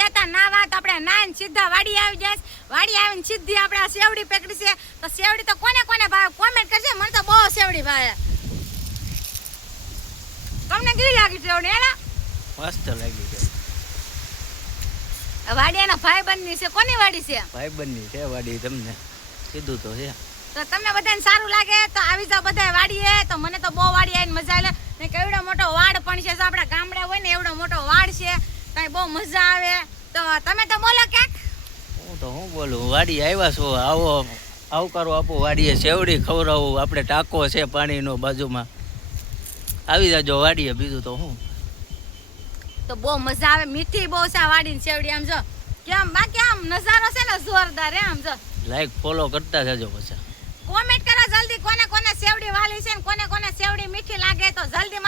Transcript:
દેતા નાવા તો આપણે નાઈને સીધા વાડી આવી જાય. વાડી આવીને સીધી આપણે સેવડી પકડી છે. તો સેવડી તો કોને કોને ભાવે કોમેન્ટ કરજે. મને તો બહુ સેવડી ભાવે. તમને કેવી લાગી સેવડી? એલા મસ્ત લાગી છે. વાડી એના ભાઈબંધની છે. કોની વાડી છે? ભાઈબંધની છે વાડી. તમને કીધું તો છે. તો તમને બધાને સારું લાગે તો આવી જાવ બધા વાડીએ. તો મને તો બહુ વાડી આવીને મજા આવે ને. કેવડો મોટો વાડ પણ છે. જો આપણા ગામડે હોય ને એવડો મોટો વાડ છે. કઈ બહુ મજા આવે. તો તમે તો બોલો ક્યાંક. હું બોલું, વાડી આવ્યા છો, આવો આવકારો આપો. વાડીએ સેવડી ખવડાવું. આપણે ટાંકો છે પાણીનો બાજુમાં. આવી જાજો વાડીએ. બીજું તો હું તો બહુ મજા આવે. મીઠી બહુ છે વાડીની સેવડી. આમ જો કેમ બાકી આમ નજારો છે ને જોરદાર. આમ જો લાઈક ફોલો કરતા જજો. પછી કોમેન્ટ કરો જલ્દી કોને કોને સેવડી વાલી છે ને કોને કોને સેવડી મીઠી લાગે. તો જલ્દી